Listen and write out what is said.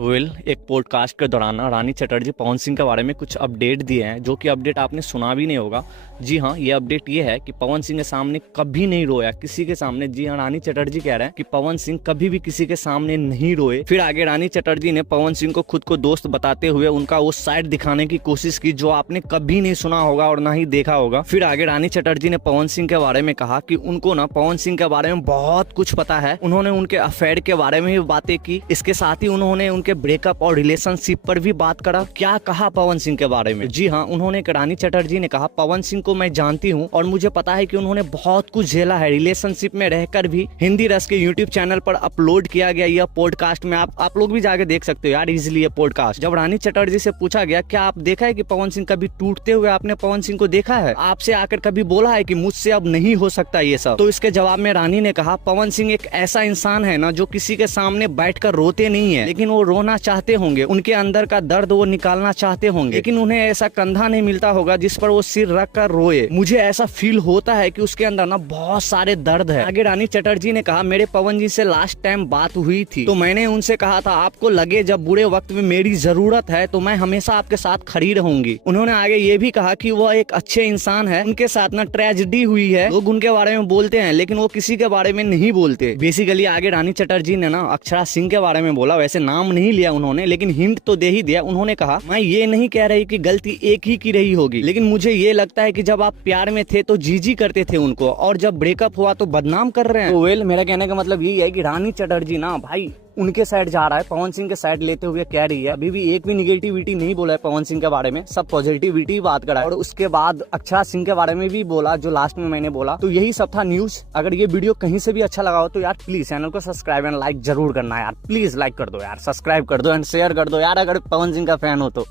एक पॉडकास्ट के दौरान ना रानी चटर्जी पवन सिंह के बारे में कुछ अपडेट दिए हैं, जो कि अपडेट आपने सुना भी नहीं होगा। जी हाँ, ये अपडेट ये है कि पवन सिंह के सामने कभी नहीं रोया किसी के सामने। जी हाँ, रानी चटर्जी कह रहे हैं कि पवन सिंह कभी भी किसी के सामने नहीं रोए। फिर आगे रानी चटर्जी ने पवन सिंह को खुद को दोस्त बताते हुए उनका वो साइड दिखाने की कोशिश की जो आपने कभी नहीं सुना होगा और ना ही देखा होगा। फिर आगे रानी चटर्जी ने पवन सिंह के बारे में कहा कि उनको ना पवन सिंह के बारे में बहुत कुछ पता है। उन्होंने उनके अफेयर के बारे में भी बातें की, इसके साथ ही उन्होंने उनके ब्रेकअप और रिलेशनशिप पर भी बात करा। क्या कहा पवन सिंह के बारे में? जी हाँ, उन्होंने रानी चटर्जी ने कहा पवन सिंह को मैं जानती हूँ और मुझे पता है कि उन्होंने बहुत कुछ झेला है रिलेशनशिप में रहकर भी। हिंदी रस के यूट्यूब चैनल पर अपलोड किया गया यह पॉडकास्ट में आप लोग भी जाके देख सकते हो यार इजिली ये पॉडकास्ट। जब रानी चटर्जी से पूछा गया क्या आप देखा है कि पवन सिंह कभी टूटते हुए आपने पवन सिंह को देखा है, आपसे आकर कभी बोला है कि मुझसे अब नहीं हो सकता ये सब? तो इसके जवाब में रानी ने कहा पवन सिंह एक ऐसा इंसान है ना जो किसी के सामने बैठकर रोते नहीं है, लेकिन वो रोना चाहते होंगे, उनके अंदर का दर्द वो निकालना चाहते होंगे, लेकिन उन्हें ऐसा कंधा नहीं मिलता होगा जिस पर वो सिर रख कर रोए। मुझे ऐसा फील होता है कि उसके अंदर ना बहुत सारे दर्द है। आगे रानी चटर्जी ने कहा मेरे पवन जी से लास्ट टाइम बात हुई थी तो मैंने उनसे कहा था आपको लगे जब बुरे वक्त में मेरी जरूरत है तो मैं हमेशा आपके साथ खड़ी रहूंगी। उन्होंने आगे ये भी कहा कि वह एक अच्छे इंसान है, उनके साथ ना ट्रेजेडी हुई है, लोग उनके बारे में बोलते हैं लेकिन वो किसी के बारे में नहीं बोलते। बेसिकली आगे रानी चटर्जी ने ना अक्षरा सिंह के बारे में बोला, वैसे नाम नहीं लिया उन्होंने लेकिन हिंट तो दे ही दिया। उन्होंने कहा मैं ये नहीं कह रही कि गलती एक ही की रही होगी, लेकिन मुझे ये लगता है कि जब आप प्यार में थे तो जीजी करते थे उनको और जब ब्रेकअप हुआ तो बदनाम कर रहे हैं। तो मेरा कहने का मतलब यही है कि रानी चटर्जी ना भाई उनके साइड जा रहा है, पवन सिंह के साइड लेते हुए कह रही है। अभी भी एक भी निगेटिविटी नहीं बोला है पवन सिंह के बारे में, सब पॉजिटिविटी बात करा है। और उसके बाद अक्षरा सिंह के बारे में भी बोला जो लास्ट में मैंने बोला। तो यही सब था न्यूज। अगर ये वीडियो कहीं से भी अच्छा लगा हो तो यार प्लीज चैनल को सब्सक्राइब एंड लाइक जरूर करना यार। प्लीज लाइक कर दो यार, सब्सक्राइब कर दो एंड शेयर कर दो यार अगर पवन सिंह का फैन हो तो।